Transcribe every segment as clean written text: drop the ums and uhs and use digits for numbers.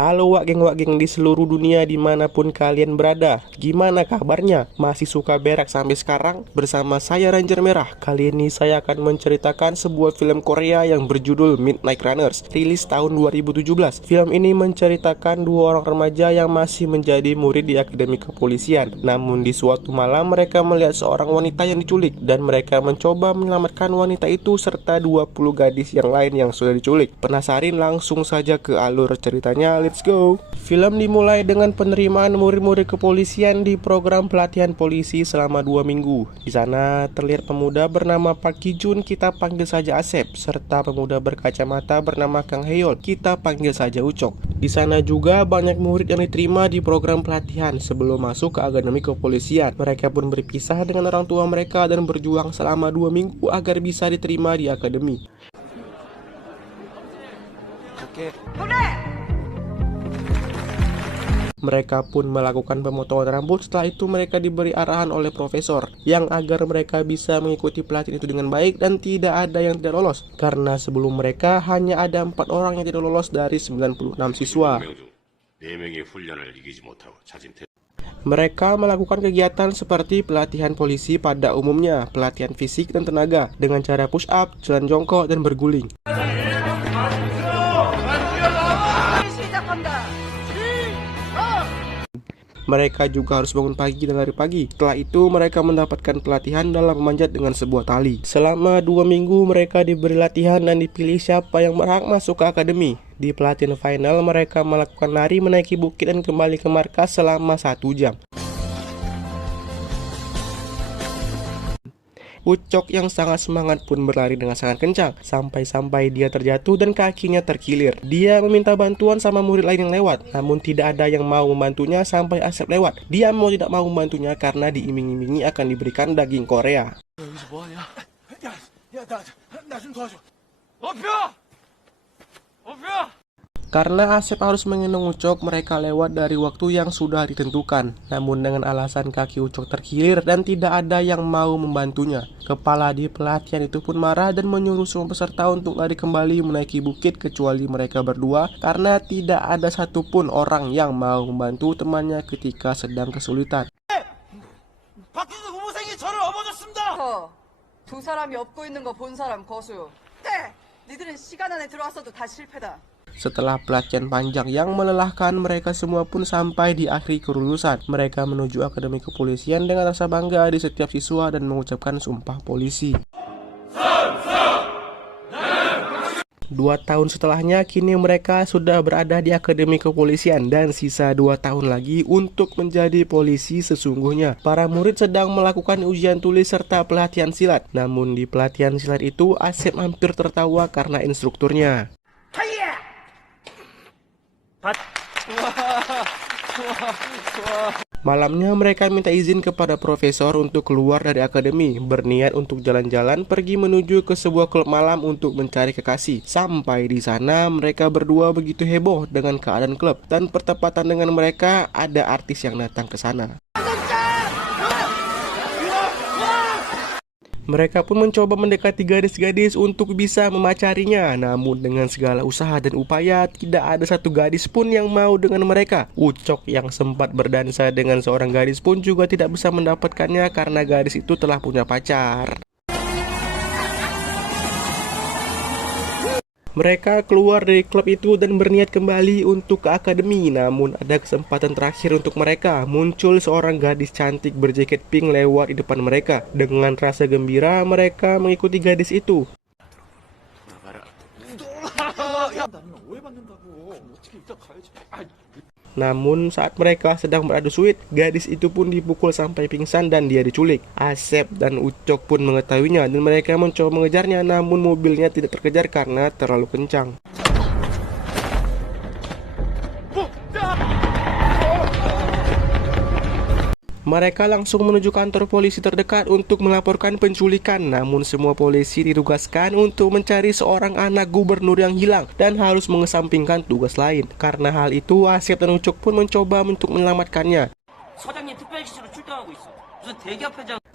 Halo wak geng di seluruh dunia dimanapun kalian berada. Gimana kabarnya? Masih suka berak sampai sekarang? Bersama saya Ranger Merah. Kali ini saya akan menceritakan sebuah film Korea yang berjudul Midnight Runners, rilis tahun 2017. Film ini menceritakan dua orang remaja yang masih menjadi murid di akademi kepolisian. Namun di suatu malam mereka melihat seorang wanita yang diculik, dan mereka mencoba menyelamatkan wanita itu serta 20 gadis yang lain yang sudah diculik. Penasaran? Langsung saja ke alur ceritanya. Let's go. Film dimulai dengan penerimaan murid-murid kepolisian di program pelatihan polisi selama 2 minggu. Di sana terlihat pemuda bernama Park Ki Jun, kita panggil saja Asep, serta pemuda berkacamata bernama Kang Heol, kita panggil saja Ucok. Di sana juga banyak murid yang diterima di program pelatihan sebelum masuk ke akademi kepolisian. Mereka pun berpisah dengan orang tua mereka dan berjuang selama 2 minggu agar bisa diterima di akademi. Oke. Mereka pun melakukan pemotongan rambut. Setelah itu mereka diberi arahan oleh profesor yang agar mereka bisa mengikuti pelatihan itu dengan baik dan tidak ada yang tidak lolos, karena sebelum mereka hanya ada 4 orang yang tidak lolos dari 96 siswa. Mereka melakukan kegiatan seperti pelatihan polisi pada umumnya, pelatihan fisik dan tenaga dengan cara push up, jalan jongkok, dan berguling. Mereka juga harus bangun pagi dan lari pagi. Setelah itu mereka mendapatkan pelatihan dalam memanjat dengan sebuah tali. Selama 2 minggu mereka diberi latihan dan dipilih siapa yang berhak masuk ke akademi. Di pelatihan final mereka melakukan lari menaiki bukit dan kembali ke markas selama 1 jam. Ucok yang sangat semangat pun berlari dengan sangat kencang sampai dia terjatuh dan kakinya terkilir. Dia meminta bantuan sama murid lain yang lewat, namun tidak ada yang mau membantunya sampai Asep lewat. Dia mau tidak mau membantunya karena diiming-imingi akan diberikan daging Korea. Karena Asep harus menggendong Ucok, mereka lewat dari waktu yang sudah ditentukan. Namun dengan alasan kaki Ucok terkilir dan tidak ada yang mau membantunya, kepala di pelatihan itu pun marah dan menyuruh semua peserta untuk lari kembali menaiki bukit kecuali mereka berdua, karena tidak ada satupun orang yang mau membantu temannya ketika sedang kesulitan. 두 사람이 업고 있는 거 본 사람 거수. 네, 니들은 시간 안에 들어왔어도 다 실패다. Setelah pelatihan panjang yang melelahkan, mereka semua pun sampai di akhir kelulusan. Mereka menuju akademi kepolisian dengan rasa bangga di setiap siswa dan mengucapkan sumpah polisi. 2 tahun setelahnya, kini mereka sudah berada di akademi kepolisian dan sisa 2 tahun lagi untuk menjadi polisi sesungguhnya. Para murid sedang melakukan ujian tulis serta pelatihan silat. Namun di pelatihan silat itu Asep hampir tertawa karena instrukturnya. Malamnya mereka minta izin kepada profesor untuk keluar dari akademi, berniat untuk jalan-jalan pergi menuju ke sebuah klub malam untuk mencari kekasih. Sampai di sana mereka berdua begitu heboh dengan keadaan klub, dan bertepatan dengan mereka ada artis yang datang ke sana. Mereka pun mencoba mendekati gadis-gadis untuk bisa memacarinya. Namun dengan segala usaha dan upaya, tidak ada satu gadis pun yang mau dengan mereka. Ucok yang sempat berdansa dengan seorang gadis pun juga tidak bisa mendapatkannya karena gadis itu telah punya pacar. Mereka keluar dari klub itu dan berniat kembali untuk ke akademi. Namun ada kesempatan terakhir untuk mereka. Muncul seorang gadis cantik berjaket pink lewat di depan mereka. Dengan rasa gembira mereka mengikuti gadis itu. Namun saat mereka sedang beradu suit, gadis itu pun dipukul sampai pingsan dan dia diculik. Asep dan Ucok pun mengetahuinya dan mereka mencoba mengejarnya, namun mobilnya tidak terkejar karena terlalu kencang. Mereka langsung menuju kantor polisi terdekat untuk melaporkan penculikan. Namun semua polisi ditugaskan untuk mencari seorang anak gubernur yang hilang dan harus mengesampingkan tugas lain. Karena hal itu Asep dan Ucok pun mencoba untuk menyelamatkannya.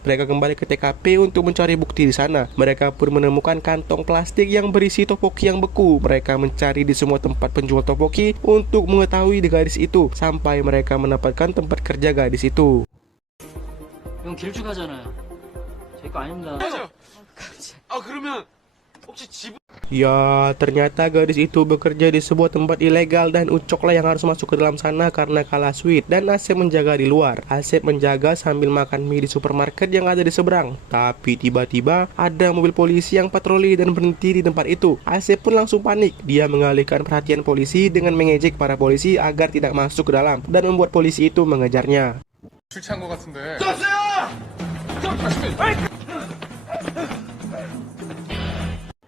Mereka kembali ke TKP untuk mencari bukti di sana. Mereka pun menemukan kantong plastik yang berisi topoki yang beku. Mereka mencari di semua tempat penjual topoki untuk mengetahui gadis itu, sampai mereka mendapatkan tempat kerja gadis itu. 형 길쭉하잖아요. 제 거 아닙니다. 아 그러면 혹시 집 Ya, ternyata gadis itu bekerja di sebuah tempat ilegal dan Ucok lah yang harus masuk ke dalam sana karena kalah sweet, dan Asep menjaga di luar. Asep menjaga sambil makan mie di supermarket yang ada di seberang. Tapi tiba-tiba ada mobil polisi yang patroli dan berhenti di tempat itu. Asep pun langsung panik. Dia mengalihkan perhatian polisi dengan mengejek para polisi agar tidak masuk ke dalam dan membuat polisi itu mengejarnya. 술 취한 것 같은데.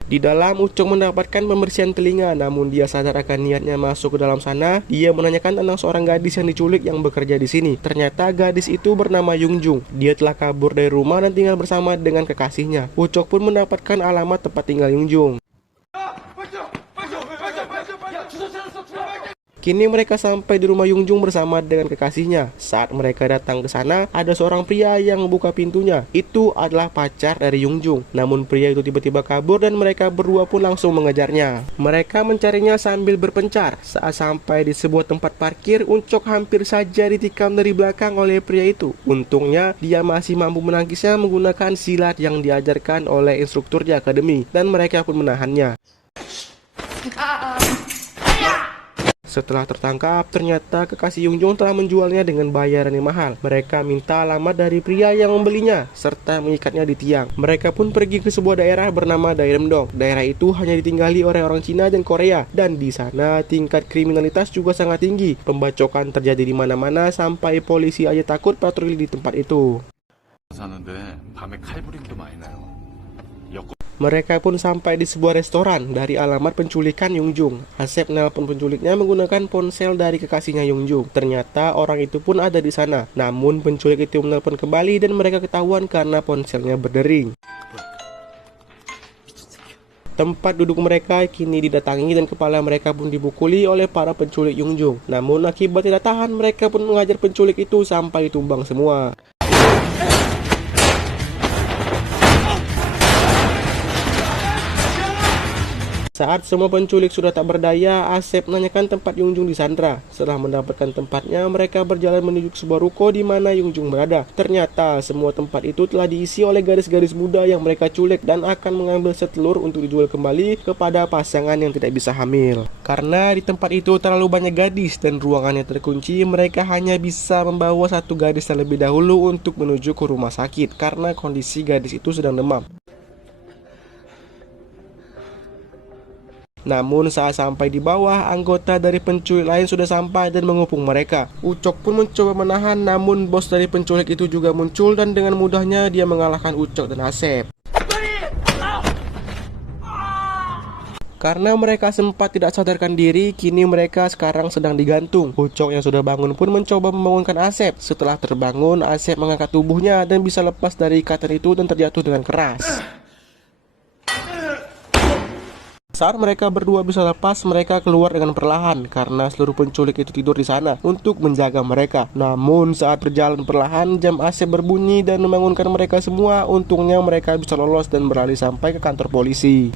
Di dalam, Ucok mendapatkan pembersihan telinga, namun dia sadar akan niatnya masuk ke dalam sana. Dia menanyakan tentang seorang gadis yang diculik yang bekerja di sini. Ternyata gadis itu bernama Yungjung. Dia telah kabur dari rumah dan tinggal bersama dengan kekasihnya. Ucok pun mendapatkan alamat tempat tinggal Yungjung. Kini mereka sampai di rumah Yungjung bersama dengan kekasihnya. Saat mereka datang ke sana, ada seorang pria yang membuka pintunya. Itu adalah pacar dari Yungjung. Namun pria itu tiba-tiba kabur dan mereka berdua pun langsung mengejarnya. Mereka mencarinya sambil berpencar. Saat sampai di sebuah tempat parkir, Ucok hampir saja ditikam dari belakang oleh pria itu. Untungnya, dia masih mampu menangkisnya menggunakan silat yang diajarkan oleh instruktur di akademi, dan mereka pun menahannya. Setelah tertangkap, ternyata kekasih Yungjung telah menjualnya dengan bayaran yang mahal. Mereka minta alamat dari pria yang membelinya, serta mengikatnya di tiang. Mereka pun pergi ke sebuah daerah bernama Dairemdong. Daerah itu hanya ditinggali oleh orang Cina dan Korea, dan di sana tingkat kriminalitas juga sangat tinggi. Pembacokan terjadi di mana-mana sampai polisi aja takut patroli di tempat itu. 사는데 밤에 칼부림도 많이 나요. Mereka pun sampai di sebuah restoran dari alamat penculikan Yungjung. Asep nelpon penculiknya menggunakan ponsel dari kekasihnya Yungjung. Ternyata orang itu pun ada di sana. Namun penculik itu menelpon kembali dan mereka ketahuan karena ponselnya berdering. Tempat duduk mereka kini didatangi dan kepala mereka pun dipukuli oleh para penculik Yungjung. Namun akibat tidak tahan, mereka pun mengajar penculik itu sampai tumbang semua. Saat semua penculik sudah tak berdaya, Asep menanyakan tempat Yungjung disandra. Setelah mendapatkan tempatnya, mereka berjalan menuju sebuah ruko di mana Yungjung berada. Ternyata semua tempat itu telah diisi oleh gadis-gadis muda yang mereka culik dan akan mengambil setelur untuk dijual kembali kepada pasangan yang tidak bisa hamil. Karena di tempat itu terlalu banyak gadis dan ruangannya terkunci, mereka hanya bisa membawa satu gadis terlebih dahulu untuk menuju ke rumah sakit karena kondisi gadis itu sedang demam. Namun saat sampai di bawah, anggota dari penculik lain sudah sampai dan mengepung mereka. Ucok pun mencoba menahan, namun bos dari penculik itu juga muncul dan dengan mudahnya dia mengalahkan Ucok dan Asep. Karena mereka sempat tidak sadarkan diri, kini mereka sekarang sedang digantung. Ucok yang sudah bangun pun mencoba membangunkan Asep. Setelah terbangun, Asep mengangkat tubuhnya dan bisa lepas dari ikatan itu dan terjatuh dengan keras. Saat mereka berdua bisa lepas, mereka keluar dengan perlahan karena seluruh penculik itu tidur di sana untuk menjaga mereka. Namun saat berjalan perlahan, jam Asep berbunyi dan membangunkan mereka semua. Untungnya mereka bisa lolos dan berlari sampai ke kantor polisi.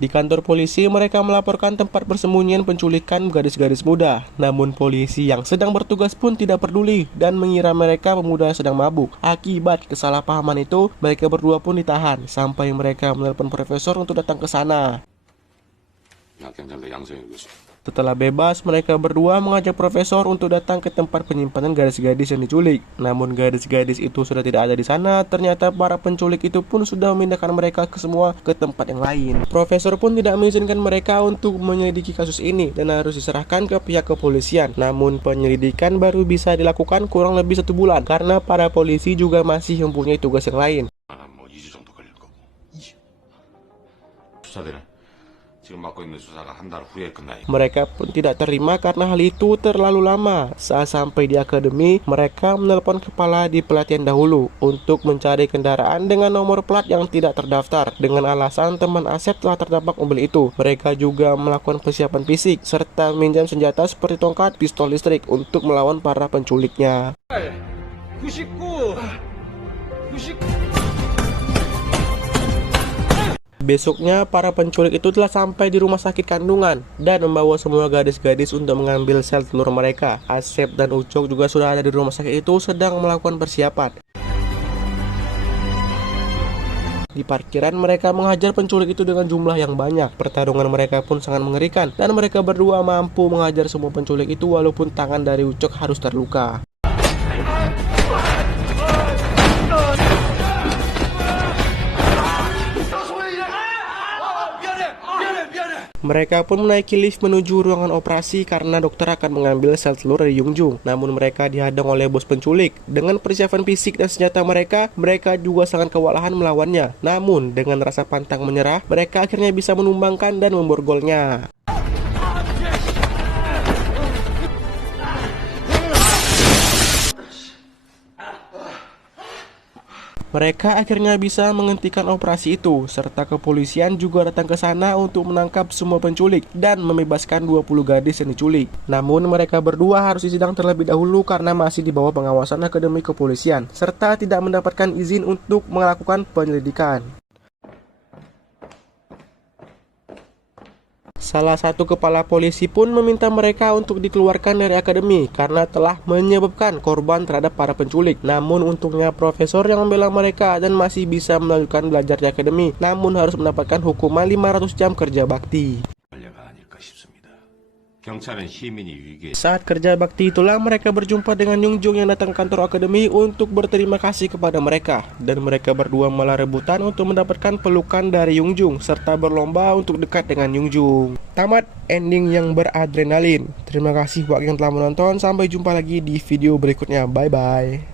Di kantor polisi, mereka melaporkan tempat persembunyian penculikan gadis-gadis muda. Namun polisi yang sedang bertugas pun tidak peduli dan mengira mereka pemuda yang sedang mabuk. Akibat kesalahpahaman itu, mereka berdua pun ditahan sampai mereka menelpon profesor untuk datang ke sana. Setelah bebas, mereka berdua mengajak profesor untuk datang ke tempat penyimpanan gadis-gadis yang diculik. Namun gadis-gadis itu sudah tidak ada di sana. Ternyata para penculik itu pun sudah memindahkan mereka ke tempat yang lain. Profesor pun tidak mengizinkan mereka untuk menyelidiki kasus ini dan harus diserahkan ke pihak kepolisian. Namun penyelidikan baru bisa dilakukan kurang lebih 1 bulan karena para polisi juga masih mempunyai tugas yang lain. 지금 맡고 있는 수사가 한 달 후에 끝나요. Mereka pun tidak terima karena hal itu terlalu lama. Saat sampai di akademi, mereka menelpon kepala di pelatihan dahulu untuk mencari kendaraan dengan nomor plat yang tidak terdaftar. Dengan alasan teman Asep telah terdampak mobil itu, mereka juga melakukan persiapan fisik serta meminjam senjata seperti tongkat, pistol listrik untuk melawan para penculiknya. Besoknya, para penculik itu telah sampai di rumah sakit kandungan dan membawa semua gadis-gadis untuk mengambil sel telur mereka. Asep dan Ucok juga sudah ada di rumah sakit itu sedang melakukan persiapan. Di parkiran, mereka menghajar penculik itu dengan jumlah yang banyak. Pertarungan mereka pun sangat mengerikan dan mereka berdua mampu menghajar semua penculik itu walaupun tangan dari Ucok harus terluka. Mereka pun menaiki lift menuju ruangan operasi karena dokter akan mengambil sel telur dari Yungjung. Namun mereka dihadang oleh bos penculik. Dengan persiapan fisik dan senjata mereka juga sangat kewalahan melawannya. Namun dengan rasa pantang menyerah, mereka akhirnya bisa menumbangkan dan memborgolnya. Mereka akhirnya bisa menghentikan operasi itu, serta kepolisian juga datang ke sana untuk menangkap semua penculik dan membebaskan 20 gadis yang diculik. Namun mereka berdua harus disidang terlebih dahulu karena masih di bawah pengawasan akademi kepolisian, serta tidak mendapatkan izin untuk melakukan penyelidikan. Salah satu kepala polisi pun meminta mereka untuk dikeluarkan dari akademi karena telah menyebabkan korban terhadap para penculik. Namun untungnya profesor yang membela mereka dan masih bisa melanjutkan belajar di akademi, namun harus mendapatkan hukuman 500 jam kerja bakti. Saat kerja bakti itulah mereka berjumpa dengan Yungjung yang datang ke kantor akademi untuk berterima kasih kepada mereka. Dan mereka berdua malah rebutan untuk mendapatkan pelukan dari Yungjung serta berlomba untuk dekat dengan Yungjung. Tamat ending yang beradrenalin. Terima kasih buat yang telah menonton. Sampai jumpa lagi di video berikutnya. Bye bye.